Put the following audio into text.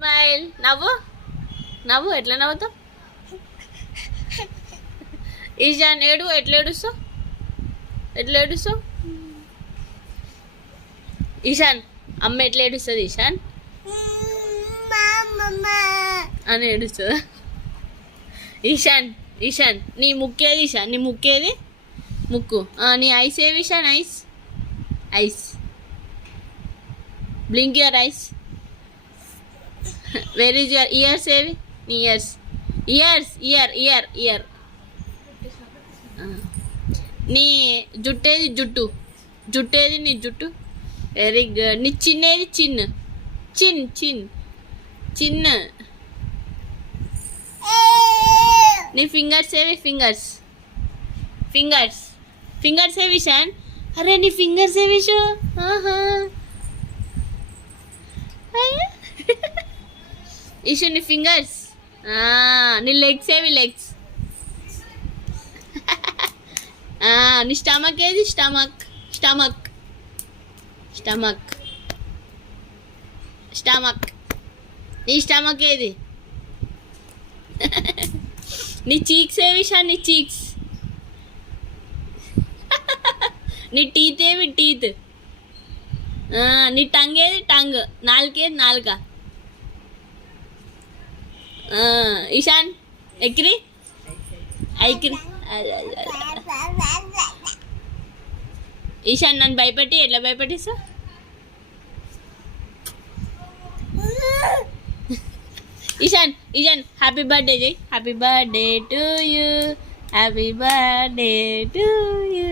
Smile. నవ్వు నవ్వు. ఎట్లా నవ్వుతావు? ఈశాన్ ఏడు. ఎట్లా ఏడుస్తావు? ఎట్లా ఏడుస్తావు? ఈశాన్ అమ్మ ఎట్లా ఏడుస్తుంది? ఈశాన్ అని ఏడుస్తుందా? ఈశాన్ ఈశాన్ నీ ముక్కేది? ఈశాన్ నీ ముక్కేది? ముక్కు. నీ ఐస్ ఏవి Ishaan? Eyes eyes. Blink your eyes. Where is your ears ఏవి? నీ ears. Ears ear ear ear. నీ జుట్టేది? జుట్టు. జుట్టేది నీ జుట్టు? Very good. నీ చిన్నేది? చిన్ చిన్ చిన్ చిన్న. నీ ఫింగర్స్ ఏవి? ఫింగర్స్ ఫింగర్స్ ఫింగర్స్ ఏవి శాన్? అరే నీ ఫింగర్స్ ఏవి షో? ఇషు నీ ఫింగర్స్. నీ లెగ్స్ ఏవి? లెగ్స్. నీ స్టమక్ ఏది? Stomach stomach stomach stomach. నీ స్టమక్ ఏది? నీ చీక్స్ ఏవి షా? నీ చీక్స్. నీ టీత్ ఏవి? టీత్. నీ టంగ్ ఏది? టంగ్. నాలుకేది? నాలుక. ఈశాన్ ఎక్కిరి ఐకిరి. ఈశాన్ నన్ను భయపెట్టి ఎట్లా భయపెట్టిస్తా? ఈశాన్ ఈశాన్ హ్యాపీ బర్త్డే జై. Happy birthday to you. Happy birthday to you.